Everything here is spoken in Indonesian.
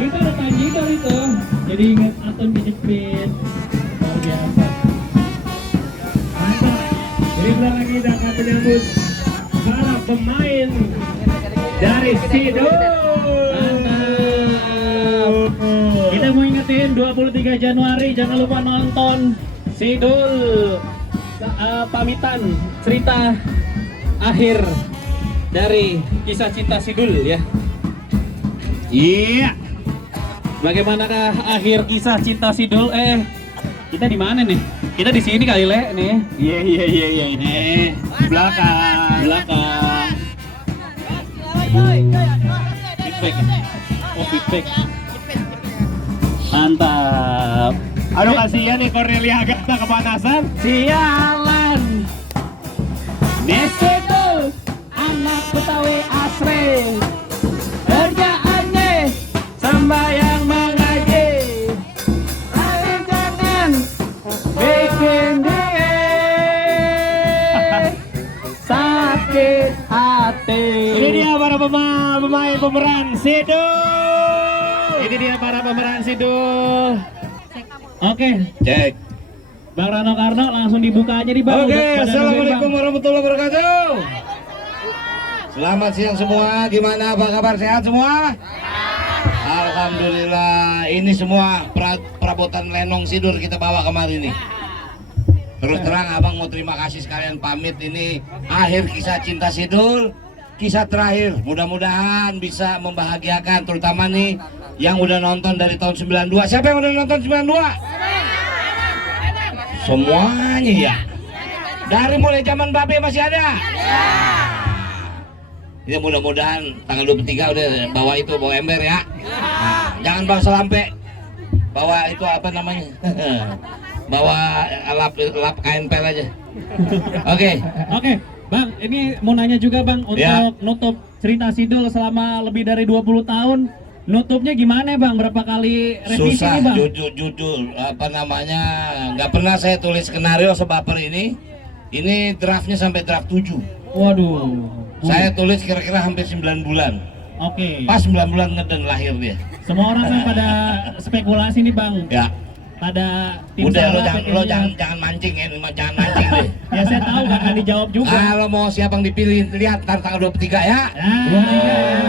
Itu ada tangitor itu. Jadi ingat Anton kejepit. Luar biasa. Mantap. Jadi sebentar lagi kita akan menyambut para pemain dari Sidul. Mantap. Kita mau ingetin 23 Januari jangan lupa nonton Sidul. Pamitan cerita akhir dari kisah cinta Sidul ya. Iya. Bagaimanakah akhir kisah cinta Sidul? Kita di mana nih? Kita di sini kali Le nih. Iya ini belakang. Feedback. Oh feedback. Mantap. Aduh kasihan nih Cornelia Agatha kepanasan. Sialan. Nesedo anak Betawi asri. Kerjaannya sembahyang mengaji. Tapi jangan bikin dia sakit hati. Ini dia para pemain pemeran Sidul. Ini dia para pemeran Sidul. Oke, Cek. Bang Rano Karno langsung dibuka aja nih Bang. Oke, Udah pada assalamualaikum nungguin, Bang. warahmatullahi wabarakatuh. Selamat siang semua, gimana apa kabar, sehat semua? Alhamdulillah, ini semua perabotan lenong Sidul kita bawa kemarin nih. Terus terang abang mau terima kasih sekalian pamit, ini akhir kisah cinta Sidul, kisah terakhir. Mudah-mudahan bisa membahagiakan, terutama nih yang udah nonton dari tahun 92. Siapa yang udah nonton 92? Semuanya ya. Dari mulai zaman Babe masih ada. Ya mudah-mudahan tanggal 23 udah bawa ember ya. Nah, jangan bawa selampe. Bawa itu apa namanya? Bawa lap kain pel aja. Oke. Oke, Bang, ini mau nanya juga Bang untuk Ya. nutup cerita Sidul selama lebih dari 20 tahun. Nutupnya gimana Bang? Berapa kali revisi Susah, nih Bang? jujur apa namanya, nggak pernah saya tulis skenario sebaper ini. Ini draftnya sampai draft 7. Waduh. Saya tulis kira-kira hampir 9 bulan. Oke. Pas 9 bulan ngeden lahir dia. Semua orang kan pada spekulasi nih Bang. Ya. Pada tim Udah lo salah, jangan mancing ya, jangan mancing deh. Ya saya tahu gak akan dijawab juga. Kalau mau siapa yang dipilih lihat ntar tanggal 23 ya. Nah,